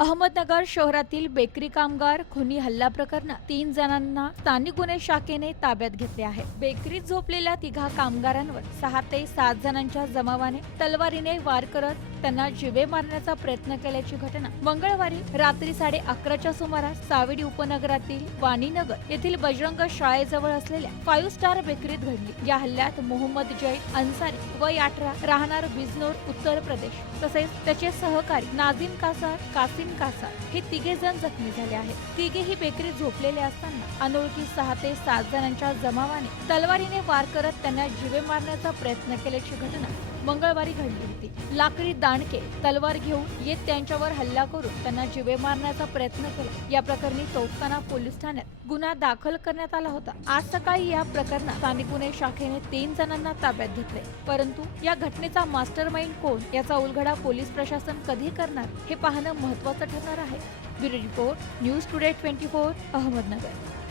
अहमदनगर शहरातील बेकरी कामगार खुनी हल्ला प्रकरणात तीन जणांना स्थानिक गुन्हे शाखेने ताब्यात घेतले आहे. बेकरीत झोपलेल्या तिघा कामगारांवर सहा ते सात जणांच्या जमावाने तलवारीने वार करत त्यांना जिवे मारण्याचा प्रयत्न केल्याची घटना. मंगळवारी रात्री साडे अकराच्या सुमारास सावेडी उपनगरातील वाणीनगर येथील बजरंग शाळेजवळ असलेल्या फाईव्ह स्टार बेकरीत घडली. या हल्ल्यात मोहम्मद जैद अन्सारी व याठरा राहणार बिजनोर उत्तर प्रदेश तसेच त्याचे सहकारी नाझीम कासार कासिम कासार हे तिघे जण जखमी झाले आहेत. तिघेही बेकरीत झोपलेले असताना अनोळखी सहा ते सात जणांच्या जमावाने तलवारीने वार करत त्यांना जिवे मारण्याचा प्रयत्न केल्याची घटना मंगळवारी घडली होती. लाकडी दांडके तलवार घेऊन येत त्यांच्यावर हल्ला करून त्यांना जिवे मारण्याचा प्रयत्न केला. या प्रकरणी तोफखाना पोलीस ठाण्यात गुन्हा दाखल करण्यात आला होता. आज सकाळी या प्रकरणात स्थानिक गुन्हे शाखेने तीन जणांना ताब्यात घेतले. परंतु या घटनेचा मास्टर माइंड कोण याचा उलगडा पोलीस प्रशासन कधी करणार हे पाहणं महत्वाचं ठरणार आहे. Bureau report news today twenty four Ahmednagar.